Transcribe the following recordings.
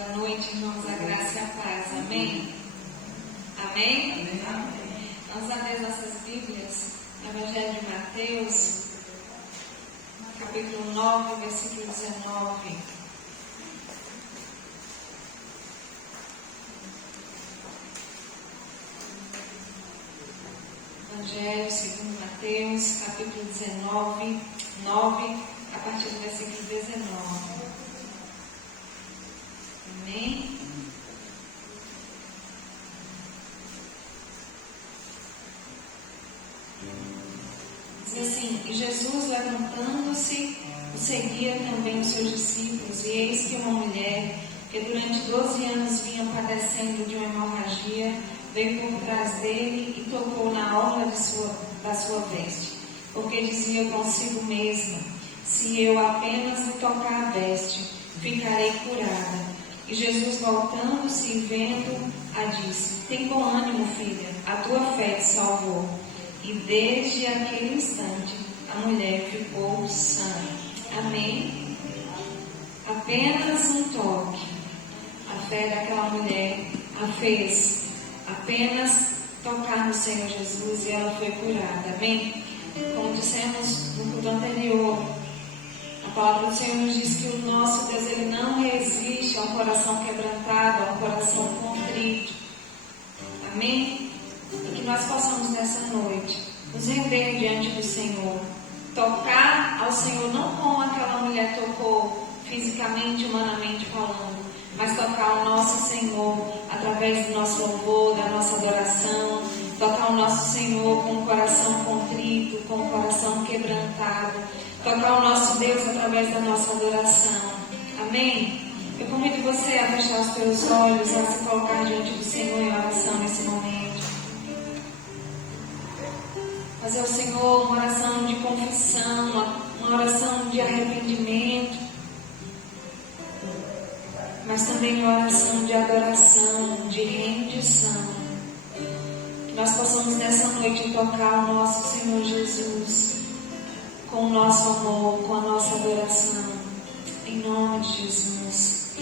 Boa noite, irmãos, a graça e a paz. Amém? Amém? Amém. Vamos abrir nossas Bíblias no Evangelho de Mateus, capítulo 9, versículo 19. Evangelho segundo Mateus, capítulo 19, 9, a partir do versículo 19. Amém? Diz assim: E Jesus, levantando-se, o seguia também os seus discípulos, e eis que uma mulher, que durante 12 anos vinha padecendo de uma hemorragia, veio por trás dele e tocou na orla da sua veste, porque dizia consigo mesma: se eu apenas lhe tocar a veste, ficarei curada. E Jesus, voltando-se e vendo, a disse: tem bom ânimo, filha, a tua fé te salvou. E desde aquele instante a mulher ficou sã. Amém? Apenas um toque. A fé daquela mulher a fez apenas tocar no Senhor Jesus e ela foi curada. Amém? Como dissemos no culto anterior, a palavra do Senhor nos diz que o nosso Deus, Ele não resiste a um coração quebrantado, a um coração contrito. Amém? E que nós possamos nessa noite nos render diante do Senhor, tocar ao Senhor não como aquela mulher tocou fisicamente, humanamente falando, mas tocar ao nosso Senhor através do nosso louvor, da nossa adoração, tocar o nosso Senhor com o coração contrito, com o coração quebrantado, tocar o nosso Deus através da nossa adoração. Amém? Eu convido você a fechar os teus olhos, a se colocar diante do Senhor em oração nesse momento. Fazer ao Senhor uma oração de confissão, uma oração de arrependimento, mas também uma oração de adoração, de rendição. Que nós possamos nessa noite tocar o nosso Senhor Jesus com o nosso amor, com a nossa adoração, em nome de Jesus.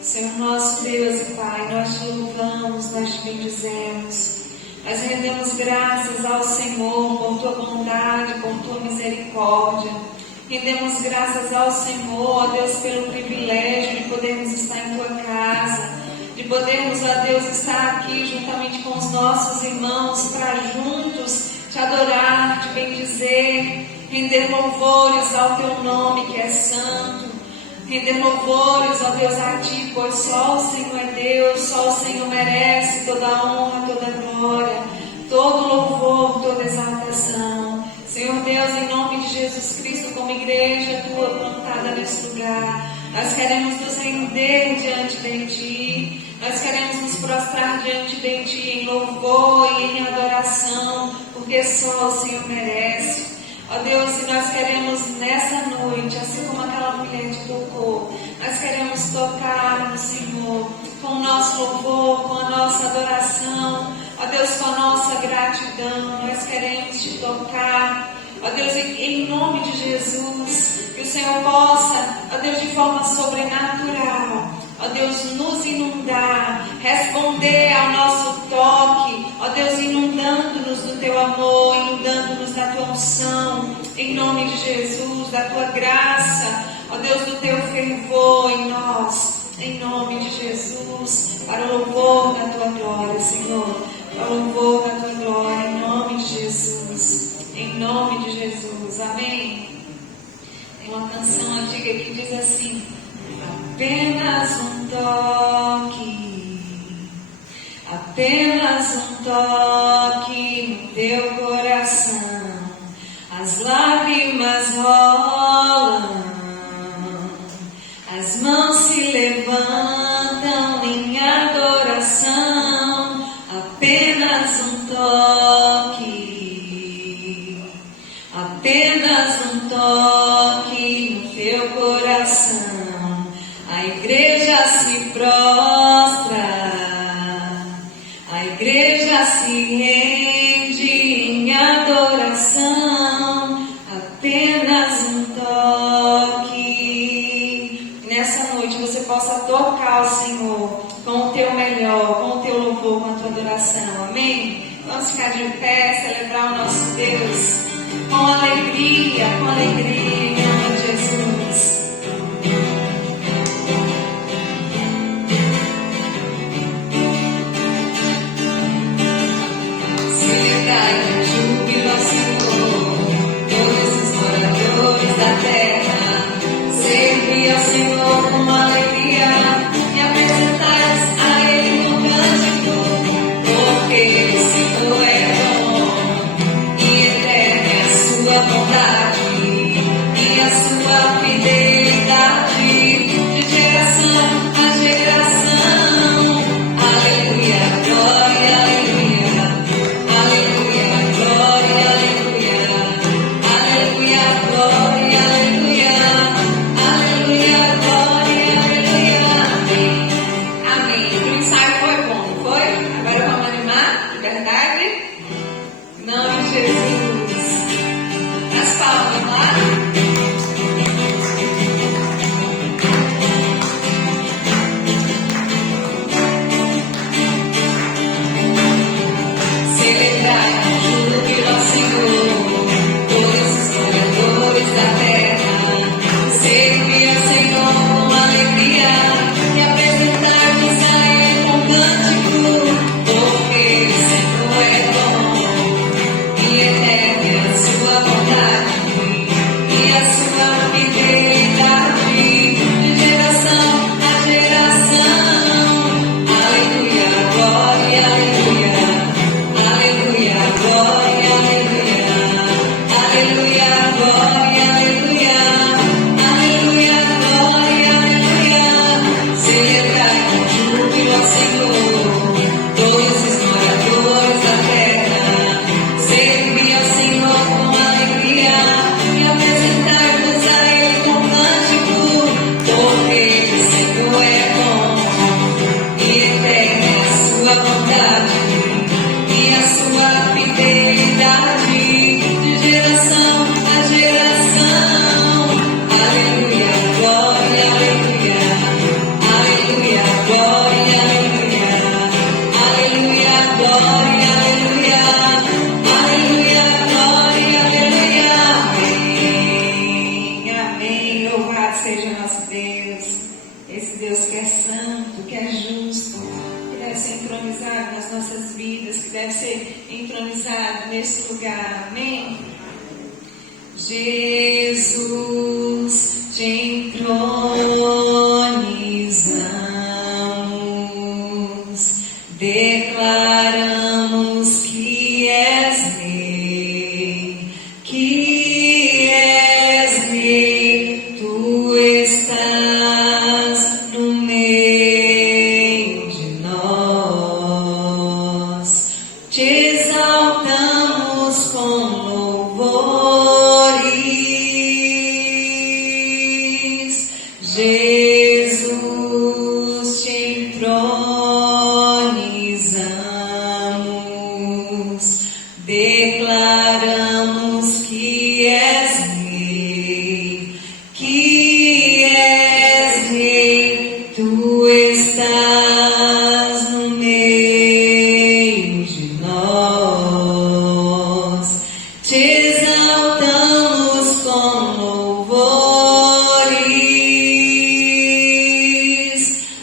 Senhor nosso Deus e Pai, nós te louvamos, nós te bendizemos, nós rendemos graças ao Senhor por tua bondade, por tua misericórdia. Rendemos graças ao Senhor, ó Deus, pelo privilégio de podermos estar em tua casa, de podermos, ó Deus, estar aqui juntamente com os nossos irmãos para juntos te adorar, te bendizer, render louvores ao teu nome que é santo, render louvores, ó Deus, a ti, pois só o Senhor é Deus, só o Senhor merece toda a honra, toda a glória, todo louvor, toda exaltação. Senhor Deus, em nome de Jesus Cristo, como igreja tua plantada nesse lugar, nós queremos nos render diante de ti, nós queremos nos prostrar diante de ti em louvor e em adoração, porque só o Senhor merece. Ó Deus, e nós queremos nessa noite, assim como aquela mulher te tocou, nós queremos tocar no Senhor com o nosso louvor, com a nossa adoração, ó Deus, com a nossa gratidão. Nós queremos te tocar, ó Deus, em nome de Jesus, que o Senhor possa, ó Deus, de forma sobrenatural, ó Deus, nos inundar, responder ao nosso toque, ó Deus, inundando-nos do teu amor, inundando-nos da tua unção, em nome de Jesus, da tua graça, ó Deus, do teu fervor em nós, em nome de Jesus, para o louvor da tua glória, Senhor, para o louvor da tua glória, em nome de Jesus, em nome de Jesus, amém? Tem uma canção antiga que diz assim: apenas um toque, apenas um toque no teu coração, as lágrimas rolam, as mãos se levantam em adoração, apenas um toque, apenas um toque no teu coração, a igreja se prostra, a igreja se rende em adoração, apenas um toque. Nessa noite você possa possa tocar o Senhor com o teu melhor, com o teu louvor, com a tua adoração. Amém? Vamos ficar de pé, celebrar o nosso Deus com alegria, em nome de Jesus. Celebrai com júbilo ao Senhor, todos os moradores da terra. Servi ao Senhor com alegria e apresentai-vos a Ele com cântico, porque o Senhor é bom e eterna é a sua bondade e a sua fidelidade de geração a geração. Aleluia, glória, aleluia. Aleluia, glória, aleluia. Aleluia, glória, aleluia. Aleluia, glória, aleluia. Amém. Amém. O ensaio foi bom, não foi? Agora vamos animar, de verdade? Em nome de Jesus. As palmas lá. Celebrai com júbilo ao Senhor, todos os moradores da terra. Servi ao Senhor com alegria e apresentar-vos a Ele com cântico, porque o Senhor é bom e eterna é a sua bondade e a sua fidelidade de geração a geração. Aleluia, glória, aleluia. Aleluia, glória, aleluia. Aleluia, glória, aleluia. Aleluia, glória, aleluia. Celebrai com júbilo ao Senhor, todos os moradores da terra. Servi ao Senhor com alegria e apresentai-vos a Ele com cântico, porque o Senhor é bom e eterna é a sua bondade e a sua fidelidade de geração a geração. Aleluia, glória, aleluia. Aleluia, glória, aleluia. Aleluia, glória, aleluia. Aleluia, glória, aleluia. Amém. Amém. Louvado seja nosso Deus. Esse Deus que é santo, que é justo, que deve ser entronizado nas nossas vidas, que deve ser entronizado nesse lugar. Amém? Jesus, te entronizamos, declaramos que és rei, tu estás no meio de nós, te exaltamos com louvores. Jesus, te entronizamos, declaramos que és rei, tu estás no meio de nós, te exaltamos com louvores,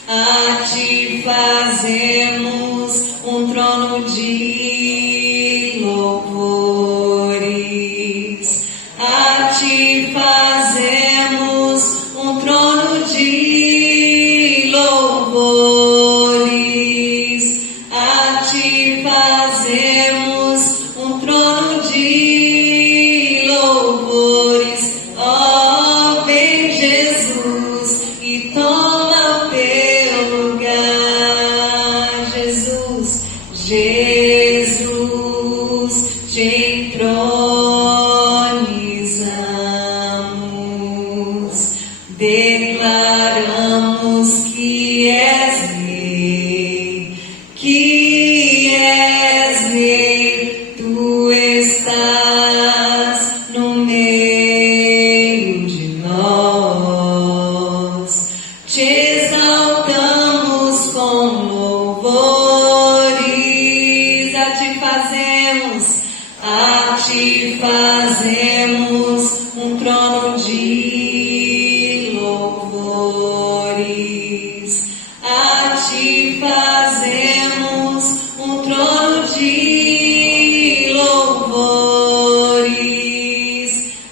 a ti fazemos um trono de louvores, a ti fazemos um trono de louvores, a ti fazemos um trono de louvores. Ó, vem Jesus e toma o teu lugar. Jesus, te entronizamos, declaramos que és rei, tu estás no meio de nós, te exaltamos com louvores, a ti fazemos um trono de louvores, a ti fazemos um trono de louvores,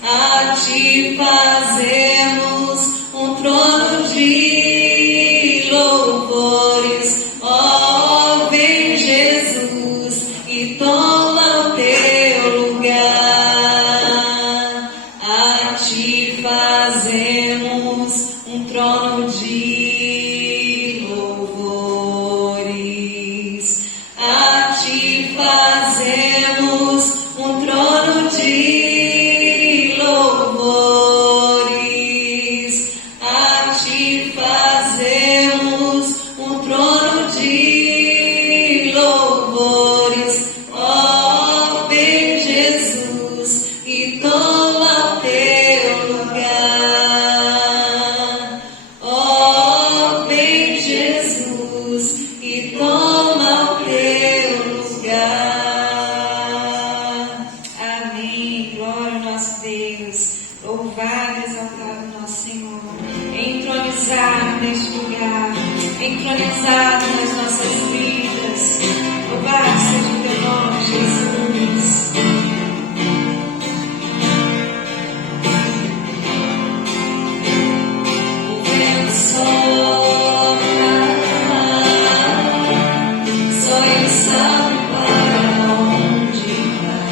a ti fazemos um trono de louvores. Ó, vem Jesus e toma o teu lugar. A ti fazemos um trono de louvores, a ti fazemos um trono de louvores, a ti fazemos um trono de louvores. Ó, vem Jesus e toma o teu lugar. Ó, vem Jesus e toma o teu lugar. Amém. Glória ao nosso Deus. Louvado e exaltado nosso Senhor. Entronizado neste lugar. Entronizado nas nossas vidas. Louvado seja o teu nome, Jesus. O vento sopra, só ele sabe para onde vai.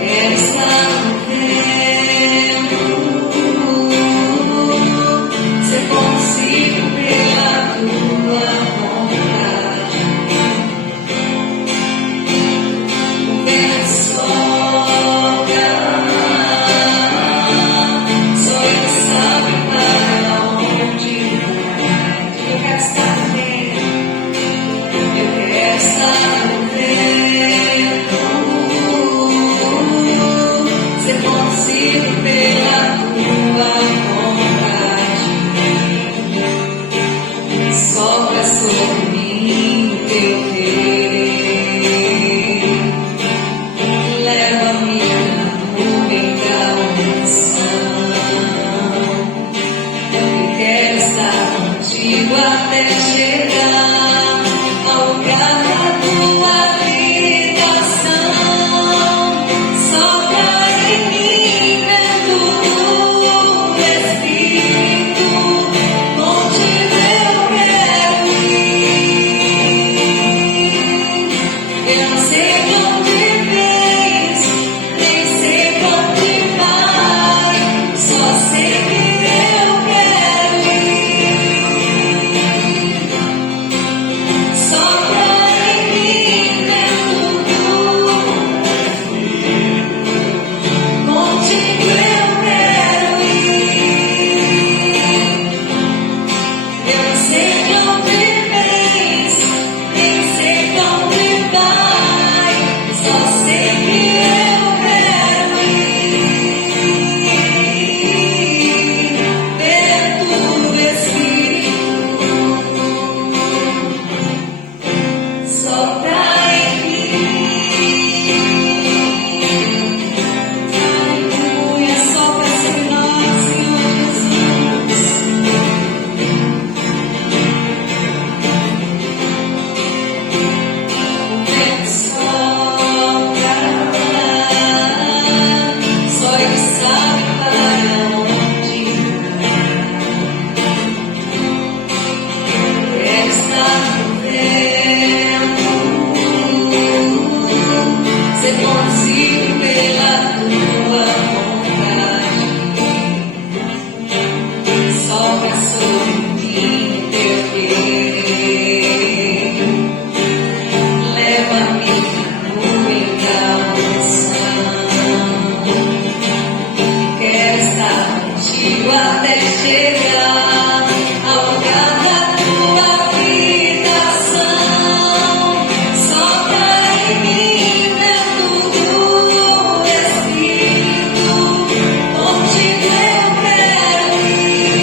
Quer estar no vento, ser consigo pela tua vontade. O vento sopra, só ele sabe para onde vai. Eu quero estar no vento, eu quero estar no vento, ser consigo pela tua vontade. Sopra sobre mim o teu querer, leva-me na nuvem da unção. Eu quero estar contigo até chegar ao lugar da tua habitação. Sopra em mim vento do Espírito, contigo eu quero ir. Eu não sei onde vens, nem sei onde vai, só sei que eu quero ir. Sopra em mim vento do contigo eu quero ir. Eu não sei onde vens, nem sei onde vai, só sei que eu quero ir. Vento do Espírito, sopra em mim. Aleluia, sopra sobre nós, Senhor Jesus. O vento sopra, só ele sabe para onde vai. Quero estar no vento, ser conduzido pela tua vontade. Sopra sobre mim o teu querer, leva-me na nuvem da unção. Quero estar contigo até chegar ao lugar da tua habitação. Sopra em mim vento do Espírito, contigo eu quero ir.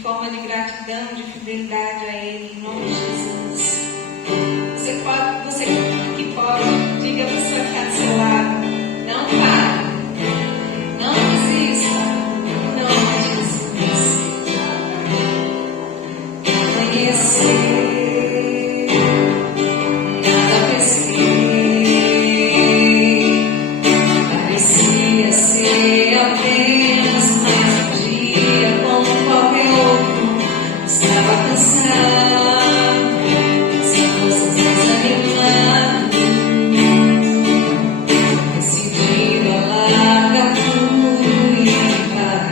em forma de gratidão, de fidelidade a Ele, em nome de Jesus. Você que pode, diga para a pessoa que está do seu lado, não pare, não desista, em nome de Jesus. Amanhecer, nada parecia ser apenas mais um dia como qualquer outro. Estava cansado, sem forças, desanimado, decidido a largar tudo e parar.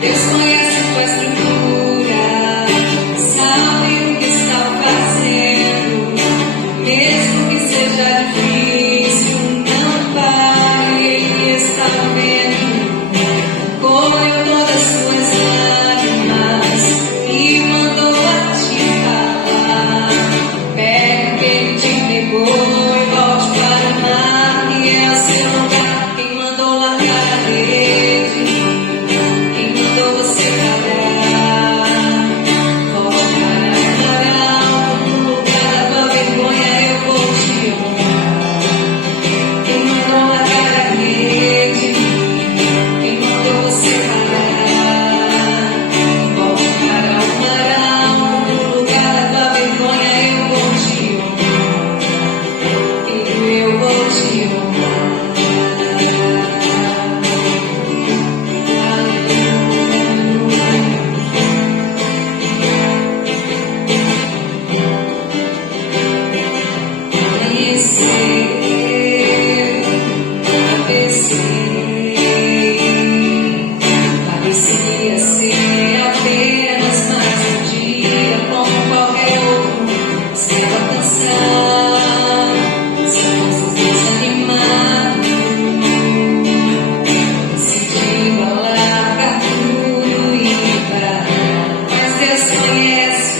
Deus conhece tua estrutura, sabe o que está fazendo, mesmo que seja difícil, não pare, Ele está vendo. Colheu todas as suas lágrimas e mandou a te falar. Pega o que Ele te entregou e volte para o mar, que é o seu lugar. Quem mandou largar a rede, quem mandou você parar. Volte para o mar alto, no lugar da tua vergonha eu vou te honrar. Quem mandou largar a rede, quem mandou você parar. Volte para o mar alto, no lugar da tua vergonha eu vou te honrar. Filho, eu vou te honrar. Parecia ser apenas mais um dia como qualquer outro. Estava cansado, sem forças, desanimado, decidido a largar tudo e ir para lá. Mas Deus conhece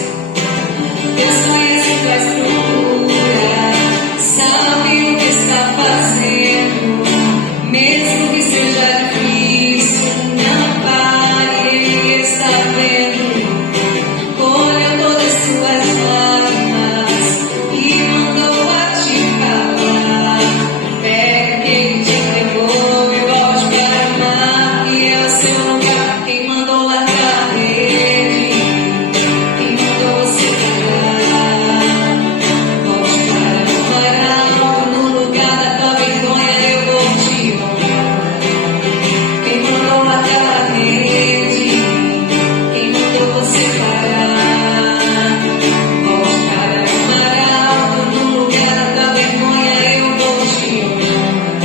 tua estrutura, sabe o que está fazendo, mesmo que seja difícil, não pare, Ele está vendo. Colheu todas as suas lágrimas e mandou a te falar. Pega o que Ele te entregou e volte para o mar, que é o seu lugar. Quem mandou largar a rede, quem mandou você parar. Volte para o mar alto, no lugar da tua vergonha eu vou te honrar. Quem mandou largar a rede, quem mandou você parar. Volte para o mar alto, no lugar da tua vergonha eu vou te honrar.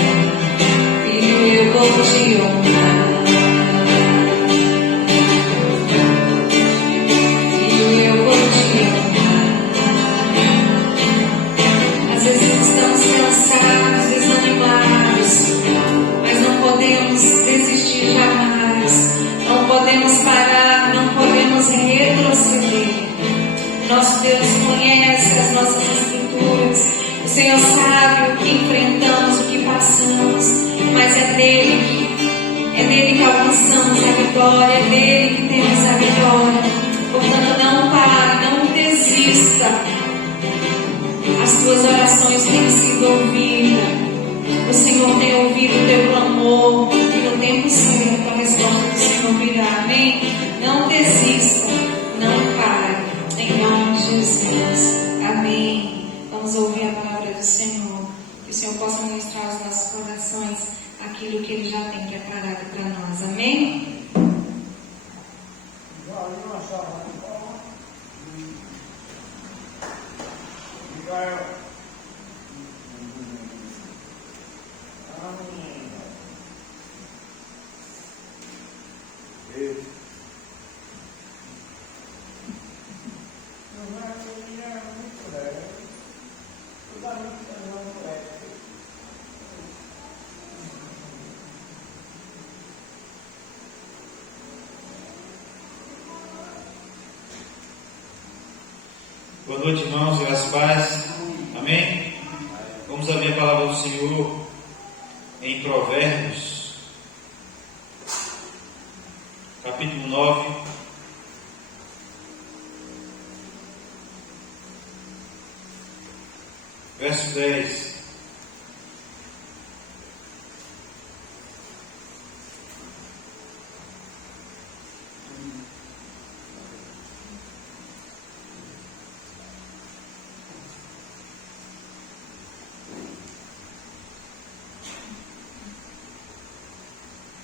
Filho, eu vou te honrar. Filho, eu vou te honrar. Às vezes estamos cansados, desanimados, mas não podemos desistir jamais. Não podemos parar, não podemos retroceder. Nosso Deus conhece as nossas estruturas. O Senhor sabe o que enfrentamos, o que passamos, mas é dele que alcançamos a vitória, é dele que temos a vitória. Portanto, não pare, não desista. As tuas orações têm sido ouvidas. O Senhor tem ouvido o teu clamor e no tempo certo a resposta do Senhor virá. Amém? Não desista, não pare. Em nome de Jesus. Amém. Vamos ouvir a palavra do Senhor. Que o Senhor possa ministrar aos nossos corações aquilo que Ele já tem preparado para nós. Amém? Boa noite, irmãos, graças a paz. Amém? Vamos abrir a palavra do Senhor em Provérbios. Verso 10.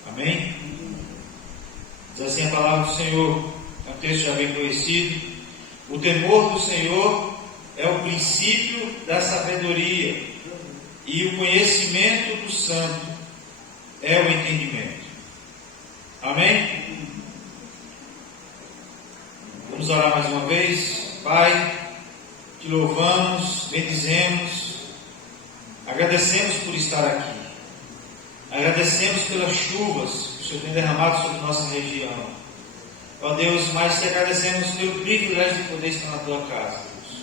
Amém? Diz assim a palavra do Senhor, é um texto já bem conhecido. O temor do Senhor é o princípio da sabedoria, e o conhecimento do santo é o entendimento. Amém? Vamos orar mais uma vez. Pai, te louvamos, bendizemos, agradecemos por estar aqui. Agradecemos pelas chuvas que o Senhor tem derramado sobre nossa região. Ó Deus, mas te agradecemos pelo privilégio de poder estar na tua casa, Deus.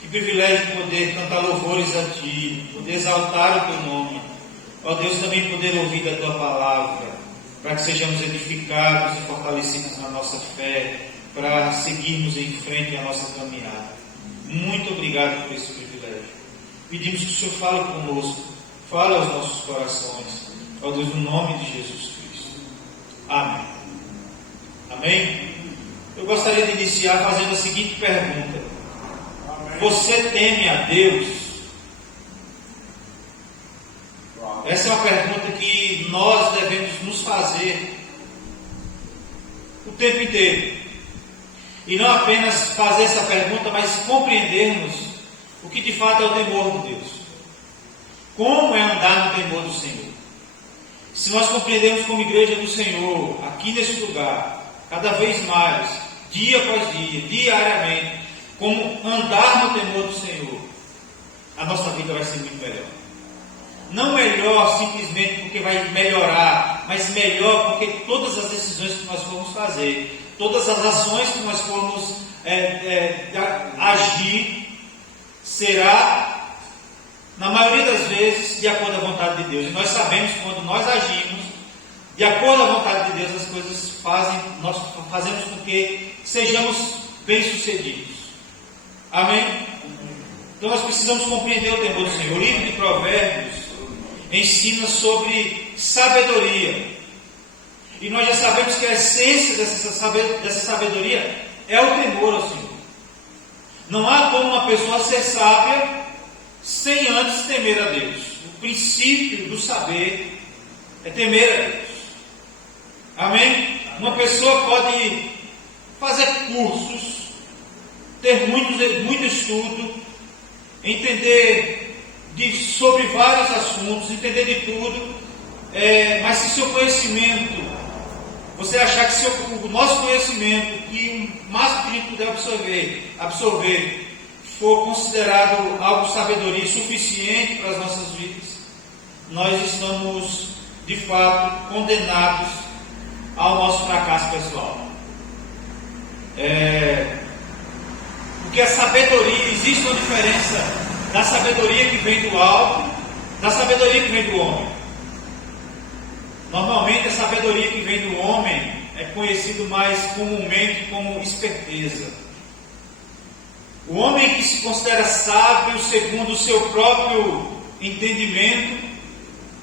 Que privilégio de poder cantar louvores a ti, poder exaltar o teu nome. Ó Deus, também poder ouvir da tua palavra, para que sejamos edificados e fortalecidos na nossa fé, para seguirmos em frente a nossa caminhada. Muito obrigado por esse privilégio. Pedimos que o Senhor fale conosco, fale aos nossos corações, ó Deus, no nome de Jesus Cristo. Amém. Amém? Eu gostaria de iniciar fazendo a seguinte pergunta: Amém. Você teme a Deus? Essa é uma pergunta que nós devemos nos fazer o tempo inteiro. E não apenas fazer essa pergunta, mas compreendermos o que de fato é o temor de Deus. Como é andar no temor do Senhor? Se nós compreendermos como igreja do Senhor, aqui nesse lugar, cada vez mais, dia após dia, diariamente, como andar no temor do Senhor, a nossa vida vai ser muito melhor. Não melhor simplesmente porque vai melhorar, mas melhor porque todas as decisões que nós formos fazer, todas as ações que nós formos agir, será, na maioria das vezes, de acordo à vontade de Deus. E nós sabemos que quando nós agimos de acordo à vontade de Deus, as coisas nós fazemos com que sejamos bem-sucedidos. Amém? Então nós precisamos compreender o temor do Senhor. O livro de Provérbios ensina sobre sabedoria. E nós já sabemos que a essência dessa sabedoria é o temor ao Senhor. Não há como uma pessoa ser sábia sem antes temer a Deus. O princípio do saber é temer a Deus. Amém? Uma pessoa pode fazer cursos, ter muito estudo, entender sobre vários assuntos, entender de tudo, mas se seu conhecimento, você achar que o nosso conhecimento, que o máximo que a gente puder absorver, for considerado algo de sabedoria suficiente para as nossas vidas, nós estamos de fato condenados ao nosso fracasso pessoal. Porque a sabedoria, existe uma diferença da sabedoria que vem do alto, da sabedoria que vem do homem. Normalmente a sabedoria que vem do homem é conhecido mais comumente como esperteza. O homem que se considera sábio segundo o seu próprio entendimento,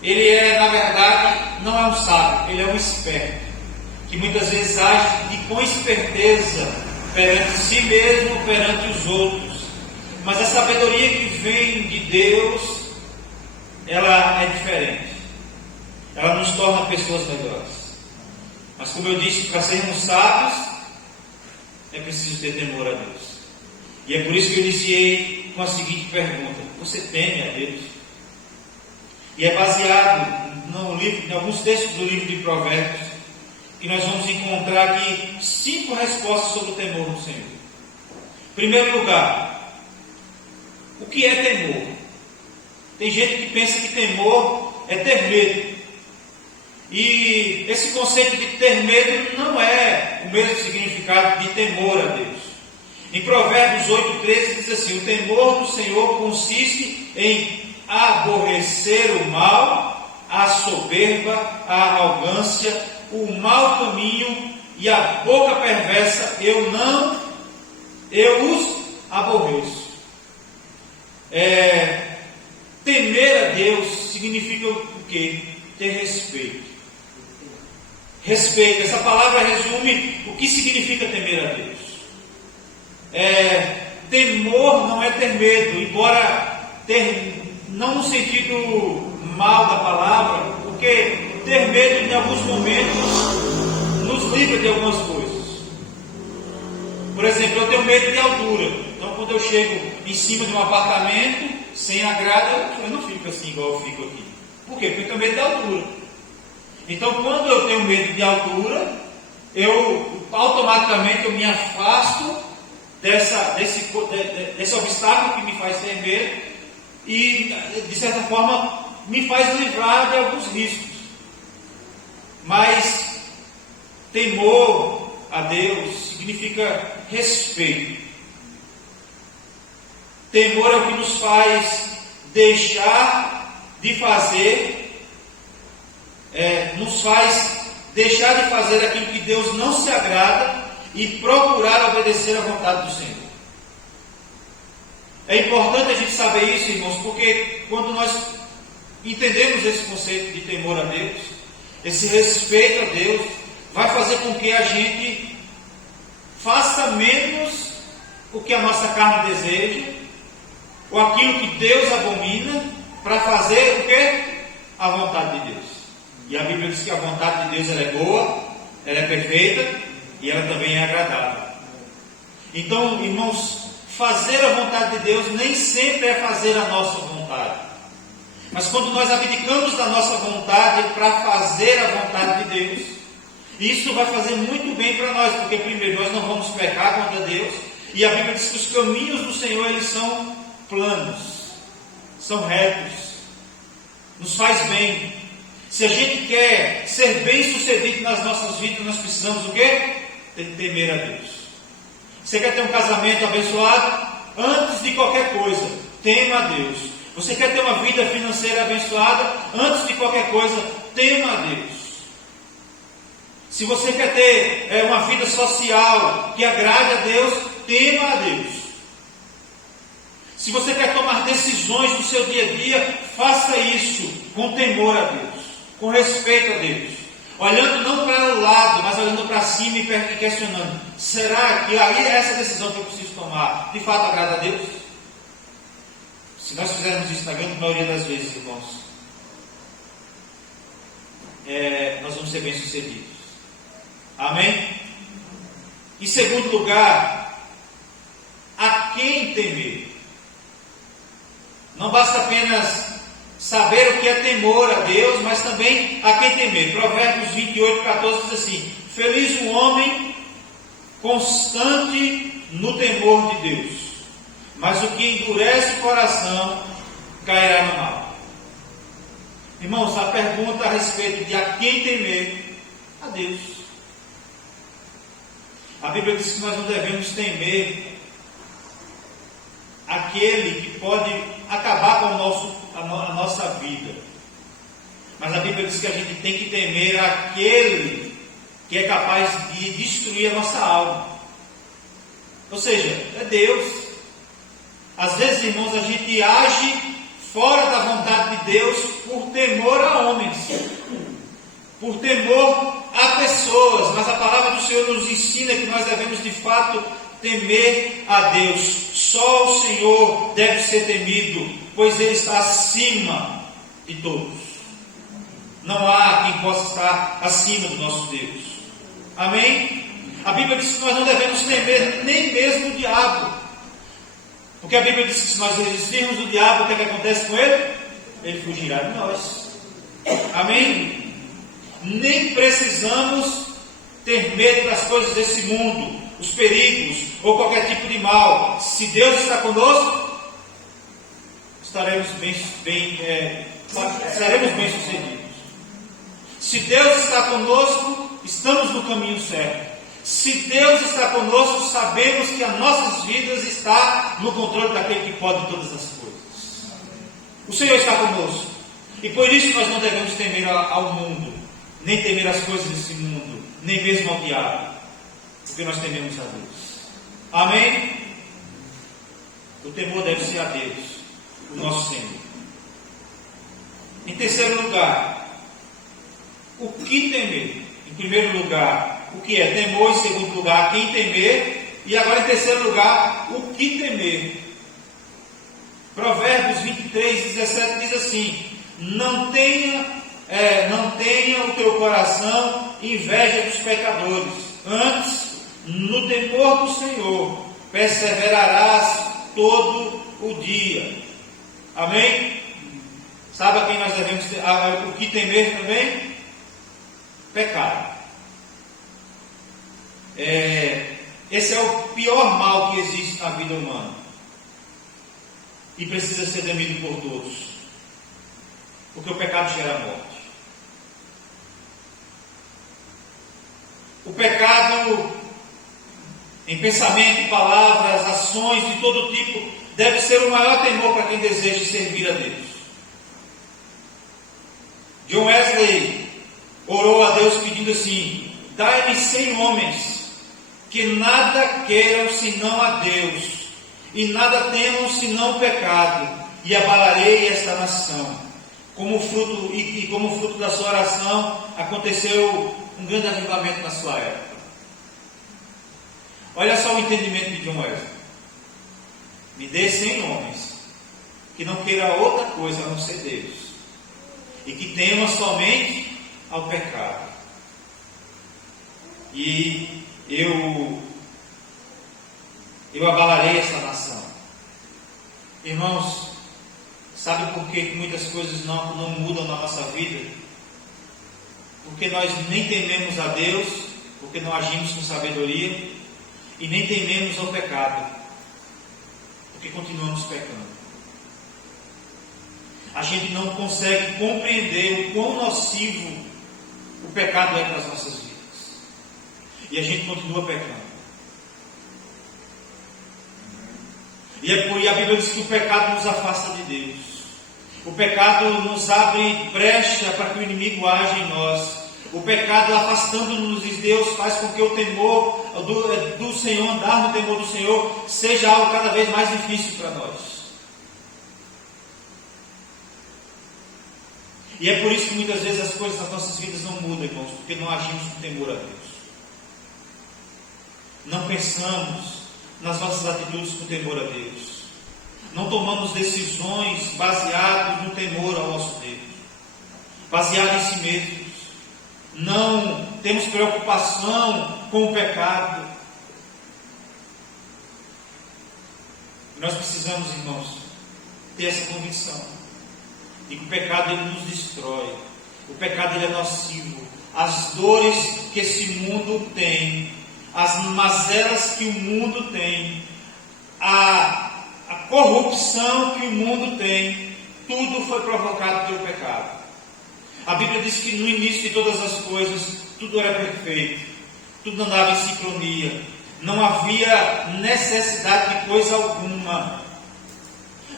ele na verdade, não é um sábio, ele é um esperto, que muitas vezes age com esperteza perante si mesmo, perante os outros. Mas a sabedoria que vem de Deus, ela é diferente. Ela nos torna pessoas melhores. Mas como eu disse, para sermos sábios, é preciso ter temor a Deus. E é por isso que eu iniciei com a seguinte pergunta: você teme a Deus? E é baseado em alguns textos do livro de Provérbios, que nós vamos encontrar aqui 5 respostas sobre o temor do Senhor. Em primeiro lugar, o que é temor? Tem gente que pensa que temor é ter medo. E esse conceito de ter medo não é o mesmo significado de temor a Deus. Em Provérbios 8,13 diz assim: o temor do Senhor consiste em aborrecer o mal, a soberba, a arrogância, o mau caminho e a boca perversa eu os aborreço. Temer a Deus significa o quê? Ter respeito. Respeito, essa palavra resume o que significa temer a Deus. Temor não é ter medo, embora não no sentido mal da palavra, porque ter medo em alguns momentos nos livra de algumas coisas. Por exemplo, eu tenho medo de altura. Então, quando eu chego em cima de um apartamento, sem a grada, eu não fico assim igual eu fico aqui. Por quê? Porque eu tenho medo de altura. Então, quando eu tenho medo de altura, automaticamente eu me afasto desse obstáculo que me faz ter medo e, de certa forma, me faz livrar de alguns riscos. Mas temor a Deus significa respeito. Temor é o que nos faz deixar de fazer, nos faz deixar de fazer aquilo que Deus não se agrada e procurar obedecer à vontade do Senhor. É importante a gente saber isso, irmãos, porque quando nós entendemos esse conceito de temor a Deus, esse respeito a Deus, vai fazer com que a gente faça menos o que a nossa carne deseja, ou aquilo que Deus abomina, para fazer o quê? A vontade de Deus. E a Bíblia diz que a vontade de Deus ela é boa, ela é perfeita e ela também é agradável. Então, irmãos, fazer a vontade de Deus nem sempre é fazer a nossa vontade. Mas quando nós abdicamos da nossa vontade para fazer a vontade de Deus, isso vai fazer muito bem para nós, porque primeiro nós não vamos pecar contra Deus, e a Bíblia diz que os caminhos do Senhor eles são planos, são retos, nos faz bem. Se a gente quer ser bem sucedido nas nossas vidas, nós precisamos o quê? Temer a Deus. Você quer ter um casamento abençoado? Antes de qualquer coisa, tema a Deus. Você quer ter uma vida financeira abençoada? Antes de qualquer coisa, tema a Deus. Se você quer ter uma vida social que agrade a Deus, tema a Deus. Se você quer tomar decisões no seu dia a dia, faça isso com temor a Deus, com respeito a Deus, olhando não para o lado, mas olhando para cima e questionando: será que essa decisão que eu preciso tomar de fato agrada a Deus? Se nós fizermos isso na grande maioria das vezes, irmãos, nós vamos ser bem-sucedidos. Amém? Em segundo lugar, a quem temer? Não basta apenas saber o que é temor a Deus, mas também a quem temer. Provérbios 28:14 diz assim: feliz o homem constante no temor de Deus, mas o que endurece o coração cairá no mal. Irmãos, a pergunta a respeito de a quem temer, a Deus. A Bíblia diz que nós não devemos temer aquele que pode acabar com a nossa vida, mas a Bíblia diz que a gente tem que temer aquele que é capaz de destruir a nossa alma, ou seja, é Deus. Às vezes, irmãos, a gente age fora da vontade de Deus por temor a homens, por temor a pessoas, mas a palavra do Senhor nos ensina que nós devemos de fato temer a Deus. Só o Senhor deve ser temido, pois Ele está acima de todos. Não há quem possa estar acima do nosso Deus. Amém? A Bíblia diz que nós não devemos temer nem mesmo o diabo, porque a Bíblia diz que se nós resistirmos o diabo, o que acontece com ele? Ele fugirá de nós. Amém? Nem precisamos ter medo das coisas desse mundo, os perigos ou qualquer tipo de mal. Se Deus está conosco, seremos bem-sucedidos. Se Deus está conosco, estamos no caminho certo. Se Deus está conosco, sabemos que as nossas vidas estão no controle daquele que pode todas as coisas. O Senhor está conosco, e por isso nós não devemos temer ao mundo, nem temer as coisas desse mundo, nem mesmo ao diabo, porque nós tememos a Deus. Amém? O temor deve ser a Deus, o nosso Senhor. Em terceiro lugar, o que temer? Em primeiro lugar, o que é temor? Em segundo lugar, quem temer? E agora em terceiro lugar, o que temer? Provérbios 23:17 diz assim: não tenha o teu coração inveja dos pecadores, antes, no temor do Senhor, perseverarás todo o dia. Amém? Sabe a quem nós devemos ter, o que temer também? Pecado. Esse é o pior mal que existe na vida humana e precisa ser temido por todos, porque o pecado gera morte. O pecado em pensamento, palavras, ações de todo tipo deve ser o maior temor para quem deseja servir a Deus. John Wesley orou a Deus pedindo assim: dai-me 100 homens que nada queiram senão a Deus e nada temam senão o pecado, e abalarei esta nação. Como fruto da sua oração, aconteceu um grande avivamento na sua época. Olha só o entendimento de John Wesley: me dê 100 homens que não queiram outra coisa a não ser Deus, e que temam somente ao pecado, e eu abalarei essa nação. Irmãos, sabe por que muitas coisas não mudam na nossa vida? Porque nós nem tememos a Deus, porque não agimos com sabedoria, e nem tememos ao pecado, porque continuamos pecando. A gente não consegue compreender o quão nocivo o pecado é para as nossas vidas, e a gente continua pecando. E a Bíblia diz que o pecado nos afasta de Deus. O pecado nos abre brecha para que o inimigo age em nós. O pecado, afastando-nos de Deus, faz com que o temor do Senhor, andar no temor do Senhor, seja algo cada vez mais difícil para nós. E é por isso que muitas vezes as coisas nas nossas vidas não mudam, irmãos, porque não agimos com temor a Deus. Não pensamos nas nossas atitudes com temor a Deus. Não tomamos decisões baseadas no temor ao nosso Deus, baseadas em si mesmos. Não temos preocupação com o pecado. Nós precisamos, irmãos, ter essa convicção de que o pecado ele nos destrói. O pecado ele é nocivo. As dores que esse mundo tem, as mazelas que o mundo tem, a corrupção que o mundo tem, tudo foi provocado pelo pecado. A Bíblia diz que no início de todas as coisas, tudo era perfeito, tudo andava em sincronia, não havia necessidade de coisa alguma.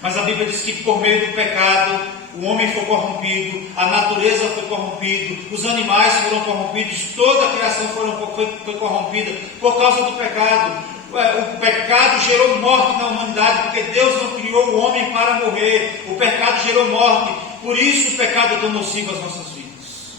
Mas a Bíblia diz que por meio do pecado, o homem foi corrompido, a natureza foi corrompida, os animais foram corrompidos, toda a criação foi corrompida por causa do pecado. O pecado gerou morte na humanidade, porque Deus não criou o homem para morrer. O pecado gerou morte, por isso o pecado é tão nocivo às nossas vidas.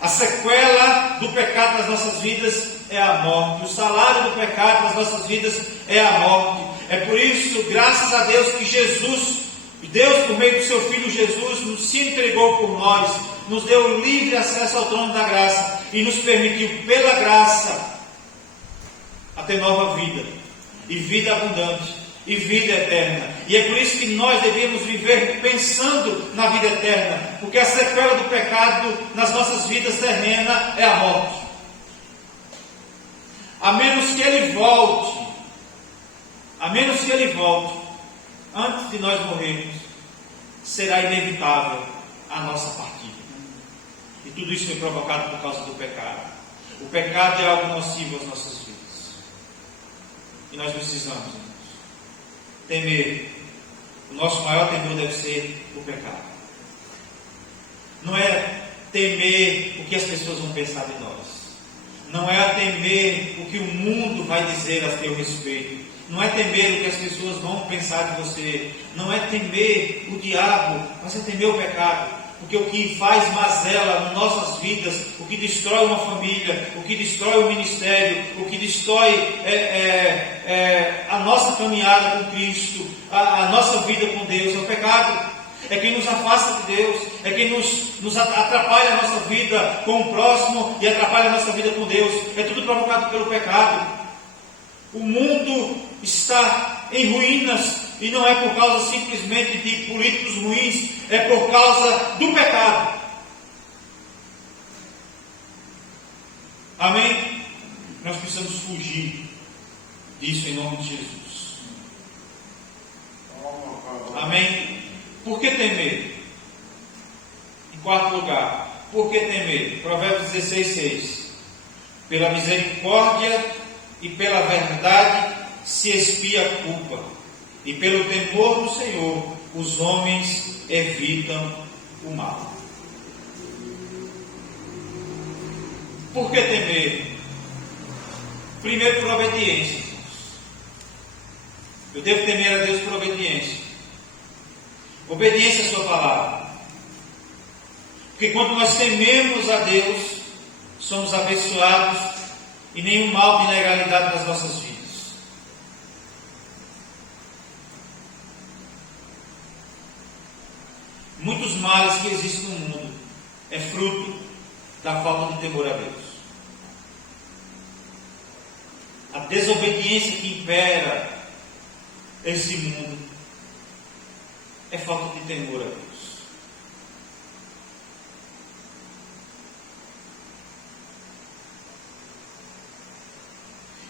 A sequela do pecado nas nossas vidas é a morte. O salário do pecado nas nossas vidas é a morte. É por isso, graças a Deus, que Deus, por meio do seu Filho Jesus, se entregou por nós, nos deu livre acesso ao trono da graça e nos permitiu, pela graça, a ter nova vida, e vida abundante, e vida eterna. E é por isso que nós devemos viver pensando na vida eterna, porque a sequela do pecado nas nossas vidas terrenas é a morte. A menos que Ele volte, antes de nós morrermos, será inevitável a nossa partida. E tudo isso foi provocado por causa do pecado. O pecado é algo nocivo às nossas vidas. E nós precisamos, irmãos, temer. O nosso maior temor deve ser o pecado. Não é temer o que as pessoas vão pensar de nós. Não é a temer o que o mundo vai dizer a teu respeito. Não é temer o que as pessoas vão pensar de você. Não é temer o diabo, mas é temer o pecado. Porque o que faz mazela nas nossas vidas, o que destrói uma família, o que destrói o ministério, o que destrói a nossa caminhada com Cristo, a nossa vida com Deus, é o pecado. É quem nos afasta de Deus, é quem nos atrapalha a nossa vida com o próximo e atrapalha a nossa vida com Deus. É tudo provocado pelo pecado. O mundo está em ruínas e não é por causa simplesmente de políticos ruins, é por causa do pecado. Amém? Nós precisamos fugir disso em nome de Jesus. Amém? Por que temer? Em quarto lugar, por que temer? Provérbios 16:6. Pela misericórdia e pela verdade se expia a culpa, e pelo temor do Senhor os homens evitam o mal. Por que temer? Primeiro, por obediência. Eu devo temer a Deus por obediência. Obediência à sua palavra. Porque quando nós tememos a Deus, somos abençoados e nenhum mal de ilegalidade nas nossas vidas. Muitos males que existem no mundo é fruto da falta de temor a Deus. A desobediência que impera esse mundo é falta de temor a Deus.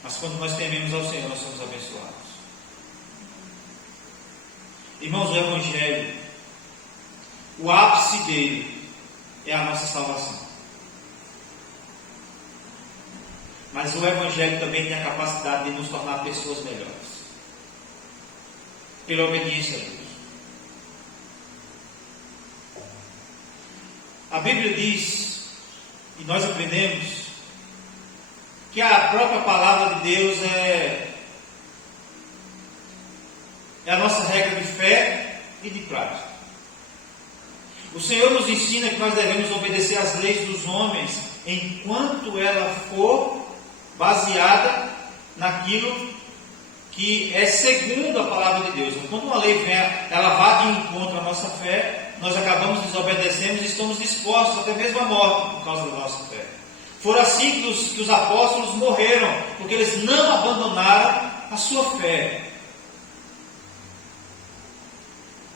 Mas quando nós tememos ao Senhor, nós somos abençoados. Irmãos, o Evangelho, o ápice dele é a nossa salvação. Mas o Evangelho também tem a capacidade de nos tornar pessoas melhores. Pela obediência a Deus. A Bíblia diz, e nós aprendemos, que a própria palavra de Deus é a nossa regra de fé e de prática. O Senhor nos ensina que nós devemos obedecer às leis dos homens enquanto ela for baseada naquilo que é segundo a palavra de Deus. Quando uma lei vem, ela vai de encontro à nossa fé, nós acabamos desobedecendo e estamos dispostos até mesmo à morte por causa da nossa fé. Foi assim que os apóstolos morreram, porque eles não abandonaram a sua fé.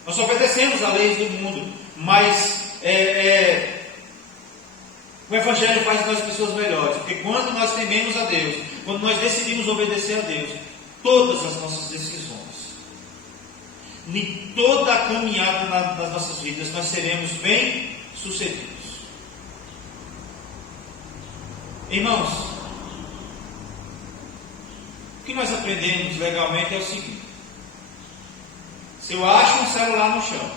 Nós obedecemos a lei do mundo, mas o Evangelho faz de nós pessoas melhores, porque quando nós tememos a Deus, quando nós decidimos obedecer a Deus, todas as nossas decisões, em toda a caminhada das nossas vidas, nós seremos bem sucedidos. Irmãos, o que nós aprendemos legalmente é o seguinte: se eu acho um celular no chão,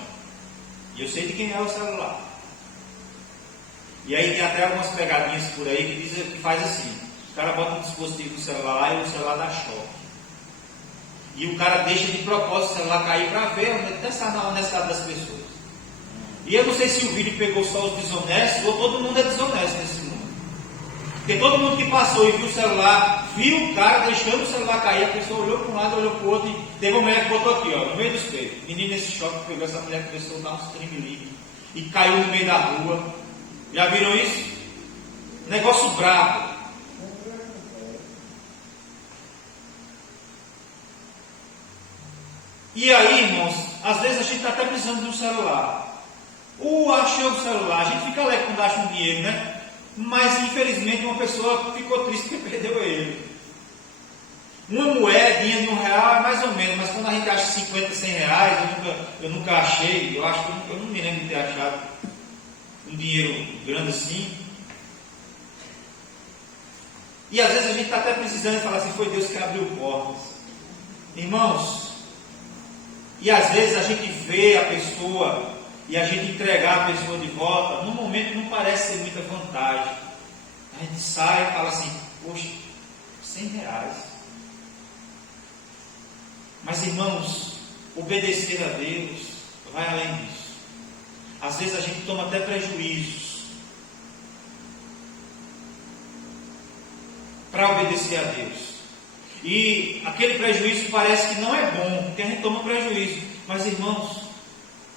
e eu sei de quem é o celular, e aí tem até algumas pegadinhas por aí que faz assim: o cara bota um dispositivo no celular lá e o celular dá choque, e o cara deixa de propósito o celular cair para ver onde está na honestidade das pessoas. E eu não sei se o vídeo pegou só os desonestos ou todo mundo é desonesto nesse mundo. Porque todo mundo que passou e viu o celular, viu o cara deixando o celular cair, a pessoa olhou para um lado, olhou para o outro, e teve uma mulher que botou aqui, no meio dos peitos. Menino, nesse choque, pegou essa mulher, começou a dar uns tremeliques e caiu no meio da rua. Já viram isso? Negócio brabo. E aí, irmãos, às vezes a gente está até precisando de um celular. Achou o celular, a gente fica alegre quando acha um dinheiro, né? Mas infelizmente uma pessoa ficou triste porque perdeu ele. Uma moedinha de R$1 é mais ou menos, mas quando a gente acha 50, 100 reais, eu nunca achei, eu não me lembro de ter achado um dinheiro grande assim. E às vezes a gente está até precisando falar assim: foi Deus que abriu portas. Irmãos, e às vezes a gente vê a pessoa e a gente entregar a pessoa de volta, no momento não parece ter muita vantagem. A gente sai e fala assim, poxa, R$100. Mas irmãos, obedecer a Deus vai além disso. Às vezes a gente toma até prejuízos para obedecer a Deus. E aquele prejuízo parece que não é bom, porque a gente toma prejuízo. Mas irmãos,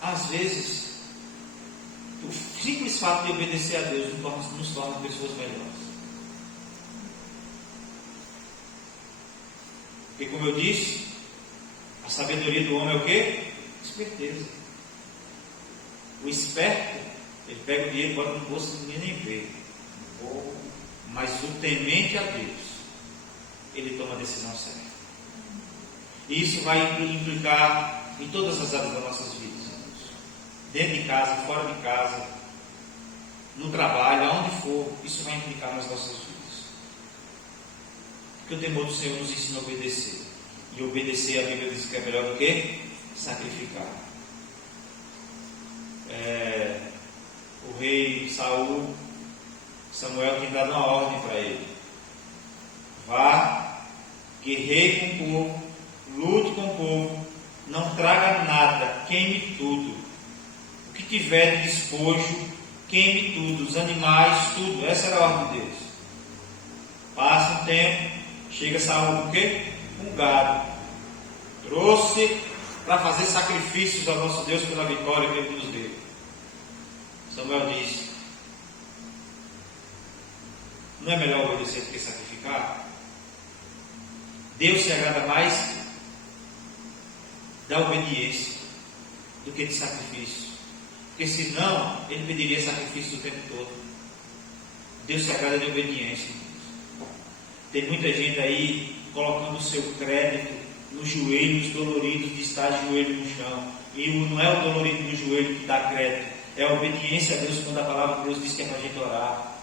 às vezes, o simples fato de obedecer a Deus nos torna pessoas melhores. Porque como eu disse, a sabedoria do homem é o quê? Esperteza. O esperto, ele pega o dinheiro e bota no bolso e ninguém nem vê. Mas o temente a Deus, ele toma a decisão certa. E isso vai implicar em todas as áreas das nossas vidas, irmãos. Dentro de casa, fora de casa, no trabalho, aonde for, isso vai implicar nas nossas vidas. Porque o temor do Senhor nos ensina a obedecer. E obedecer, a Bíblia diz que é melhor do que sacrificar. O rei Samuel tinha dado uma ordem para ele: vá, guerreie com o povo, lute com o povo, não traga nada, queime tudo. O que tiver de despojo, queime tudo, os animais, tudo. Essa era a ordem de Deus. Passa um tempo, chega Saul com o quê? Com gado. Trouxe para fazer sacrifícios ao nosso Deus pela vitória que Ele nos deu. Samuel disse: não é melhor obedecer do que sacrificar? Deus se agrada mais da obediência do que de sacrifício. Porque senão, Ele pediria sacrifício o tempo todo. Deus se agrada de obediência. Tem muita gente aí colocando o seu crédito nos joelhos doloridos de estar de joelho no chão. E não é o dolorido do joelho que dá crédito, é a obediência a Deus quando a palavra de Deus diz que é para a gente orar.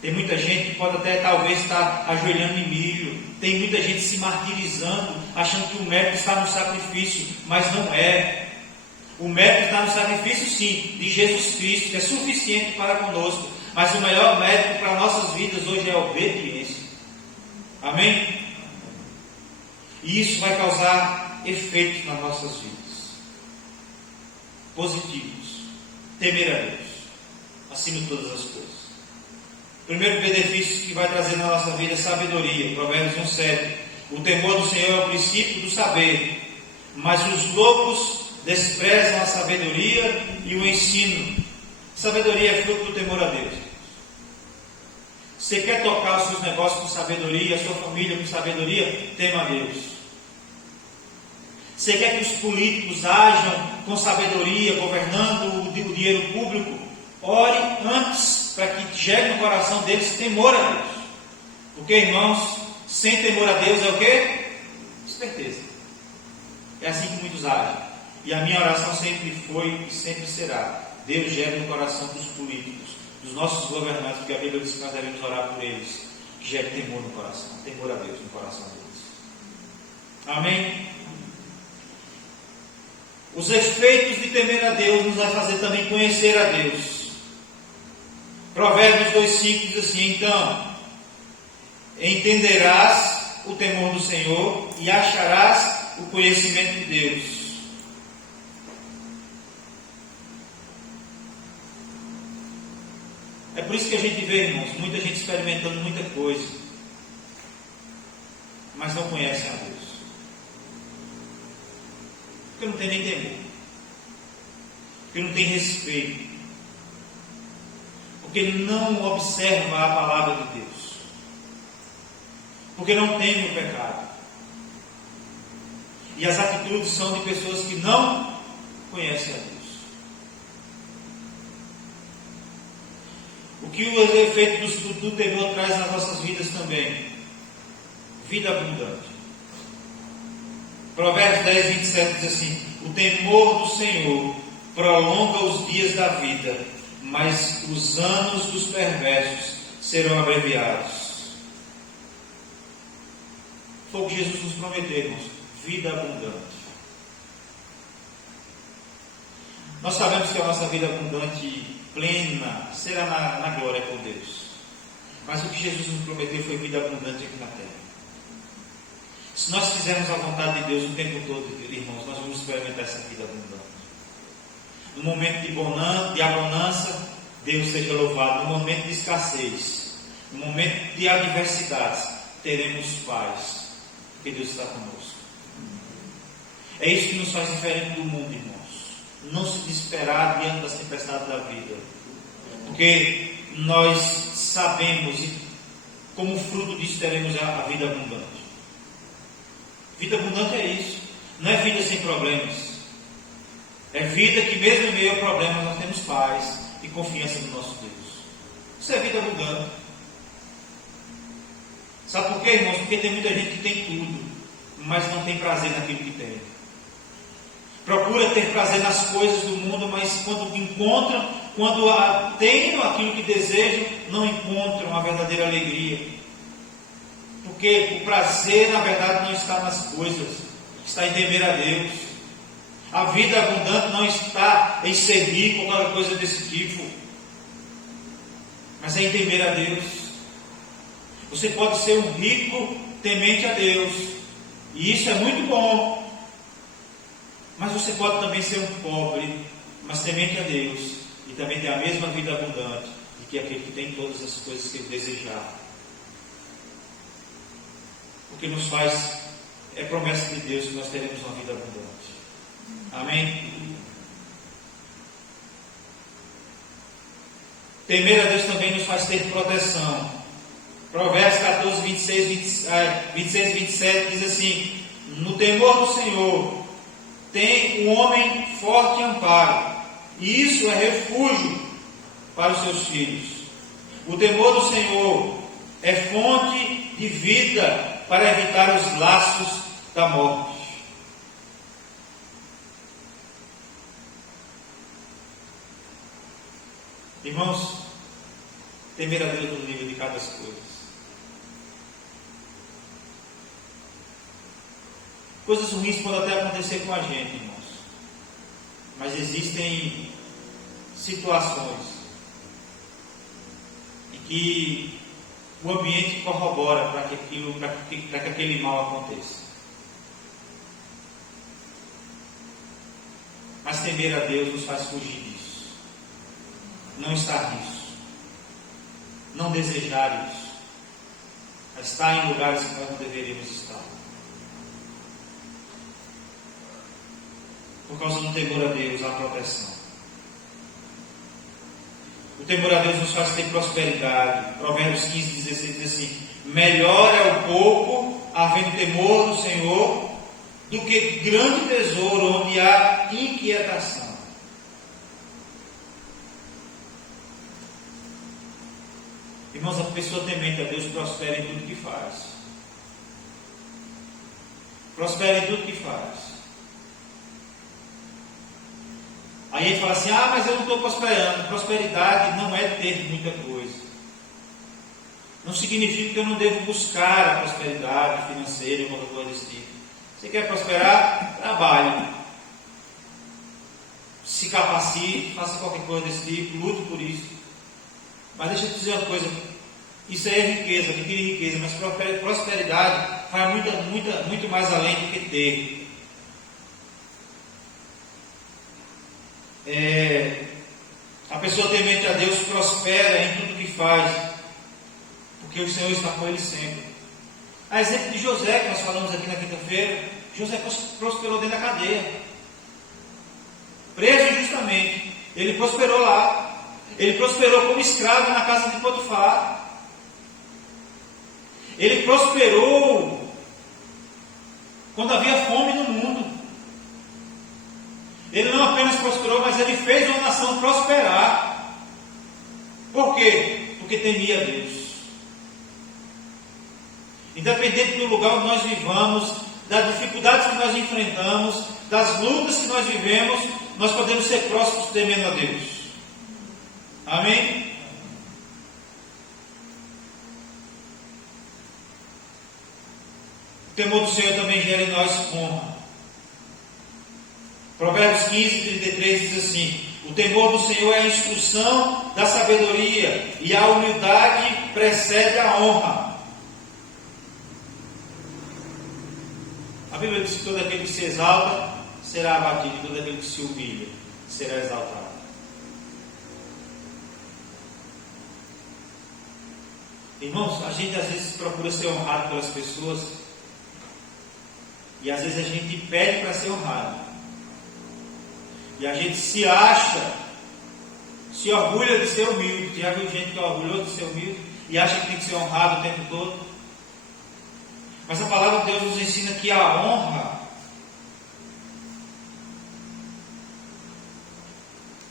Tem muita gente que pode até talvez estar ajoelhando em milho. Tem muita gente se martirizando, achando que o mérito está no sacrifício, mas não é. O mérito está no sacrifício, sim, de Jesus Cristo, que é suficiente para conosco. Mas o melhor mérito para nossas vidas hoje é a obediência. Amém? E isso vai causar efeitos nas nossas vidas. Positivos. Temer a Deus, acima de todas as coisas. O primeiro benefício que vai trazer na nossa vida é sabedoria. Provérbios 1,7. O temor do Senhor é o princípio do saber, mas os loucos desprezam a sabedoria e o ensino. Sabedoria é fruto do temor a Deus. Você quer tocar os seus negócios com sabedoria, a sua família com sabedoria? Tema a Deus. Você quer que os políticos ajam com sabedoria, governando o dinheiro público? Ore antes, para que gere no coração deles temor a Deus. Porque, irmãos, sem temor a Deus é o quê? Esperteza. É assim que muitos agem. E a minha oração sempre foi e sempre será: Deus gere no coração dos políticos, dos nossos governantes, porque a Bíblia diz que nós devemos orar por eles, que gere temor no coração, temor a Deus no coração deles. Amém? Os efeitos de temer a Deus nos vai fazer também conhecer a Deus. Provérbios 2,5 diz assim: então, entenderás o temor do Senhor e acharás o conhecimento de Deus. É por isso que a gente vê, irmãos, muita gente experimentando muita coisa, mas não conhecem a Deus. Porque não tem nem temor, porque não tem respeito, porque não observa a palavra de Deus, porque não teme o pecado. E as atitudes são de pessoas que não conhecem a Deus. O que o efeito do temor traz nas nossas vidas também? Vida abundante. Provérbios 10:27 diz assim: o temor do Senhor prolonga os dias da vida, mas os anos dos perversos serão abreviados. Foi o que Jesus nos prometeu, irmãos: vida abundante. Nós sabemos que a nossa vida abundante, plena, será na glória com Deus. Mas o que Jesus nos prometeu foi vida abundante aqui na terra. Se nós fizermos a vontade de Deus o tempo todo, irmãos, nós vamos experimentar essa vida abundante. No momento de abundância, Deus seja louvado. No momento de escassez, no momento de adversidades, teremos paz, porque Deus está conosco. É isso que nos faz diferente do mundo, irmãos. Não se desesperar diante das tempestades da vida, porque nós sabemos e como fruto disso teremos a vida abundante. Vida abundante é isso, não é vida sem problemas, é vida que mesmo em meio a problemas nós temos paz e confiança no nosso Deus. Isso é vida abundante. Sabe por quê, irmãos? Porque tem muita gente que tem tudo, mas não tem prazer naquilo que tem. Procura ter prazer nas coisas do mundo, mas quando encontram, quando têm aquilo que desejam, não encontram a verdadeira alegria. Porque o prazer, na verdade, não está nas coisas, está em temer a Deus. A vida abundante não está em ser rico ou qualquer coisa desse tipo, mas é em temer a Deus. Você pode ser um rico temente a Deus, e isso é muito bom. Mas você pode também ser um pobre, mas temente a Deus, e também ter a mesma vida abundante de que aquele que tem todas as coisas que ele desejar. O que nos faz é promessa de Deus que nós teremos uma vida abundante. Amém? Temer a Deus também nos faz ter proteção. Provérbios 14, 26 e 27 diz assim: no temor do Senhor tem o homem forte amparo, e isso é refúgio para os seus filhos. O temor do Senhor é fonte de vida para evitar os laços da morte. Irmãos, temer a Deus no nível de cada coisa. Coisas ruins podem até acontecer com a gente, irmãos, mas existem situações em que o ambiente corrobora para que aquele mal aconteça. Mas temer a Deus nos faz fugir disso, não estar nisso, não desejar isso, mas estar em lugares que nós não deveríamos estar. Por causa do temor a Deus, há proteção. O temor a Deus nos faz ter prosperidade. Provérbios 15, 16 diz assim: melhor é o pouco, havendo temor do Senhor, do que grande tesouro onde há inquietação. Irmãos, a pessoa temente a Deus prospera em tudo que faz. Prospera em tudo que faz. Aí ele fala assim: mas eu não estou prosperando. Prosperidade não é ter muita coisa. Não significa que eu não devo buscar a prosperidade financeira ou qualquer coisa desse tipo. Você quer prosperar? Trabalhe. Se capacite, faça qualquer coisa desse tipo, lute por isso. Mas deixa eu te dizer uma coisa: isso aí é riqueza, adquirir riqueza, mas prosperidade vai muito mais além do que ter. A pessoa temente a Deus prospera em tudo que faz, porque o Senhor está com ele sempre. A exemplo de José, que nós falamos aqui na quinta-feira, José prosperou dentro da cadeia, preso injustamente. Ele prosperou lá, ele prosperou como escravo na casa de Potifar, ele prosperou quando havia fome no mundo. Ele não apenas prosperou, mas ele fez uma nação prosperar. Por quê? Porque temia a Deus. Independente do lugar onde nós vivamos, das dificuldades que nós enfrentamos, das lutas que nós vivemos, nós podemos ser prósperos temendo a Deus. Amém? O temor do Senhor também gera em nós honra. Provérbios 15, 33 diz assim: o temor do Senhor é a instrução da sabedoria, e a humildade precede a honra. A Bíblia diz que todo aquele que se exalta será abatido, e todo aquele que se humilha será exaltado. Irmãos, a gente às vezes procura ser honrado pelas pessoas, e às vezes a gente pede para ser honrado, e a gente se acha, se orgulha de ser humilde. Já viu gente que é orgulhosa de ser humilde e acha que tem que ser honrado o tempo todo? Mas a palavra de Deus nos ensina que a honra,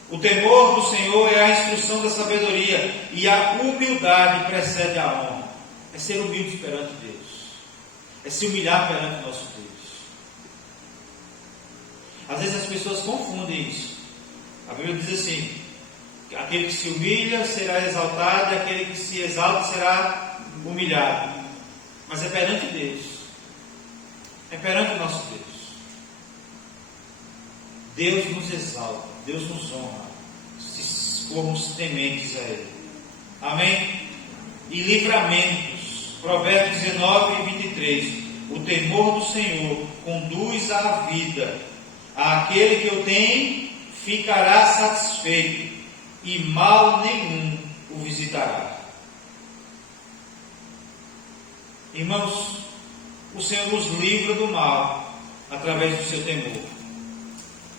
o temor do Senhor é a instrução da sabedoria, e a humildade precede a honra. É ser humilde perante Deus, é se humilhar perante nosso Deus. Às vezes as pessoas confundem isso. A Bíblia diz assim: aquele que se humilha será exaltado, e aquele que se exalta será humilhado. Mas é perante Deus, é perante o nosso Deus. Deus nos exalta, Deus nos honra, se formos tementes a Ele. Amém? E livramentos. Provérbios 19 e 23. O temor do Senhor conduz à vida. Aquele que o tem ficará satisfeito, e mal nenhum o visitará. Irmãos, o Senhor nos livra do mal através do seu temor,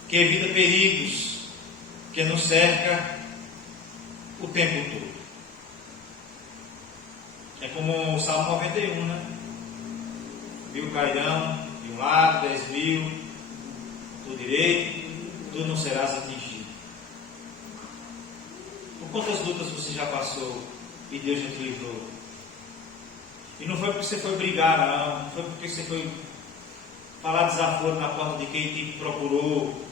que evita perigos, que nos cerca o tempo todo. É como o Salmo 91, né? 1000 cairão de um lado, 10.000 do direito, tu não serás atingido. Por quantas lutas você já passou e Deus já te livrou? E não foi porque você foi brigar, não foi porque você foi falar desaforo na porta de quem te procurou,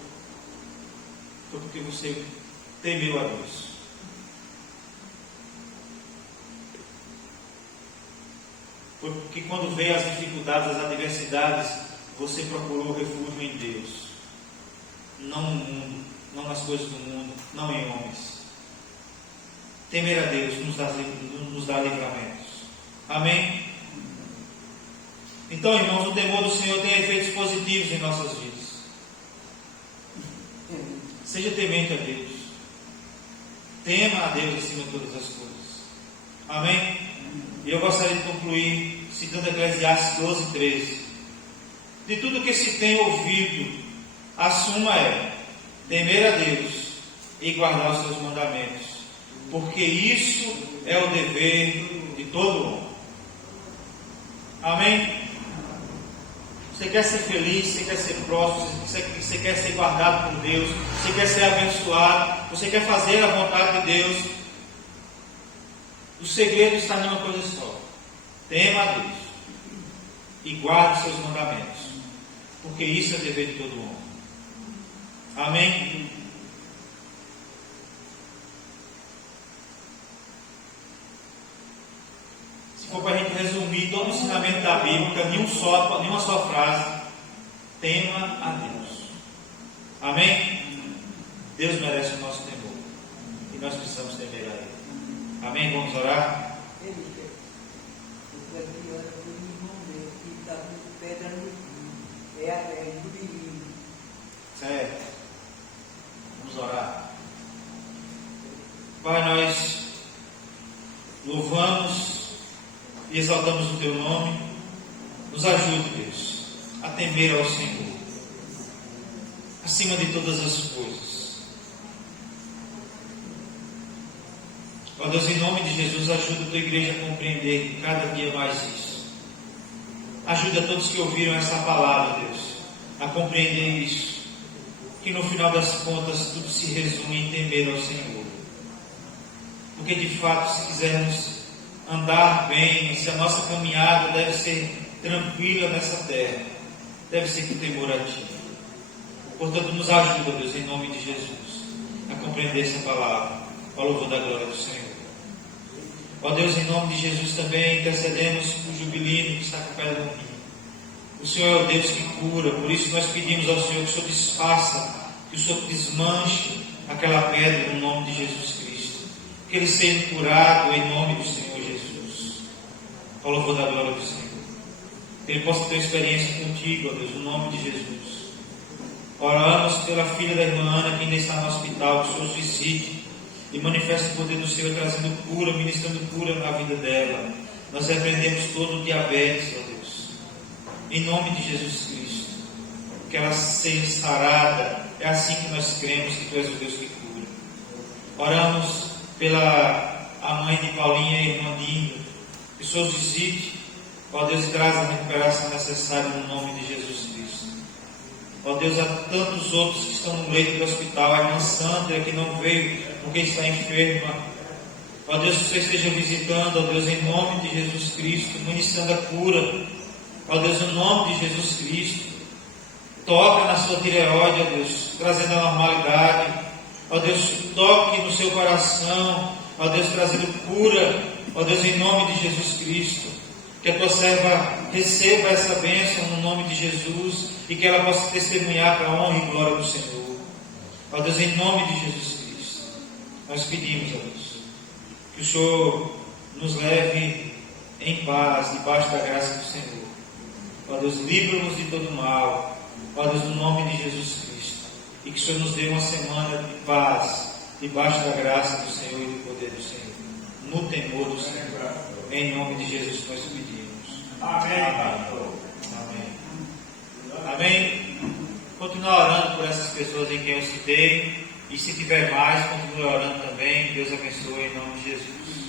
foi porque você temeu a Deus. Foi porque quando veio as dificuldades, as adversidades, você procurou refúgio em Deus. Não no mundo, não nas coisas do mundo, não em homens. Temer a Deus nos dá livramentos. Amém? Então, irmãos, o temor do Senhor tem efeitos positivos em nossas vidas. Seja temente a Deus. Tema a Deus acima de todas as coisas. Amém? E eu gostaria de concluir citando Eclesiastes 12, 13. De tudo que se tem ouvido, a suma é temer a Deus e guardar os seus mandamentos, porque isso é o dever de todo homem. Amém? Você quer ser feliz, você quer ser próspero, você quer ser guardado por Deus, você quer ser abençoado, você quer fazer a vontade de Deus. O segredo está em uma coisa só: tema a Deus e guarde os seus mandamentos, porque isso é dever de todo homem. Amém? Se for para a gente resumir todo o ensinamento da Bíblia em uma só frase: tema a Deus. Amém? Deus merece o nosso temor e nós precisamos temer a Ele. Amém? Vamos orar? Certo. Vamos orar. Pai, nós louvamos e exaltamos o Teu nome. Nos ajude, Deus, a temer ao Senhor acima de todas as coisas. Ó Deus, em nome de Jesus, ajuda a Tua igreja a compreender cada dia mais isso. Ajuda a todos que ouviram essa palavra, Deus, a compreender isso, que no final das contas tudo se resume em temer ao Senhor. Porque de fato, se quisermos andar bem, se a nossa caminhada deve ser tranquila nessa terra, deve ser com temor a Ti. Portanto, nos ajuda, Deus, em nome de Jesus, a compreender essa palavra, ao louvor da glória do Senhor. Ó Deus, em nome de Jesus também intercedemos por Jubilino, que está com a pedra no rim. O Senhor é o Deus que cura, por isso nós pedimos ao Senhor que o Senhor desfaça, que o Senhor desmanche aquela pedra no nome de Jesus Cristo. Que ele seja curado em nome do Senhor Jesus. Ao louvor da glória do Senhor. Que ele possa ter experiência contigo, ó Deus, no nome de Jesus. Oramos pela filha da irmã Ana, que ainda está no hospital, que o Senhor visite e manifeste o poder do Senhor, trazendo cura, ministrando cura na vida dela. Nós repreendemos todo o diabetes, ó Deus, em nome de Jesus Cristo. Que ela seja sarada. É assim que nós cremos que Tu és o Deus que cura. Oramos pela a mãe de Paulinha e a irmã Dinda, que o Senhor visite, ó Deus, e traz a recuperação necessária no nome de Jesus Cristo. Ó Deus, há tantos outros que estão no leito do hospital, a irmã Sandra que não veio porque está enferma. Ó Deus, que você esteja visitando, ó Deus, em nome de Jesus Cristo, ministrando a cura. Ó Deus, em nome de Jesus Cristo, toca na sua tireoide, ó Deus, trazendo a normalidade. Ó Deus, toque no seu coração, ó Deus, trazendo cura, ó Deus, em nome de Jesus Cristo. Que a tua serva receba essa bênção no nome de Jesus e que ela possa testemunhar para a honra e glória do Senhor. Ó Deus, em nome de Jesus Cristo, nós pedimos, ó Deus, que o Senhor nos leve em paz, debaixo da graça do Senhor. Ó Deus, livra-nos de todo mal, ó Deus, no nome de Jesus Cristo. E que o Senhor nos dê uma semana de paz, debaixo da graça do Senhor e do poder do Senhor. No temor do Senhor. Em nome de Jesus nós pedimos. Amém. Amém. Amém. Continuar orando por essas pessoas em quem eu citei. E se tiver mais, continue orando também. Deus abençoe em nome de Jesus.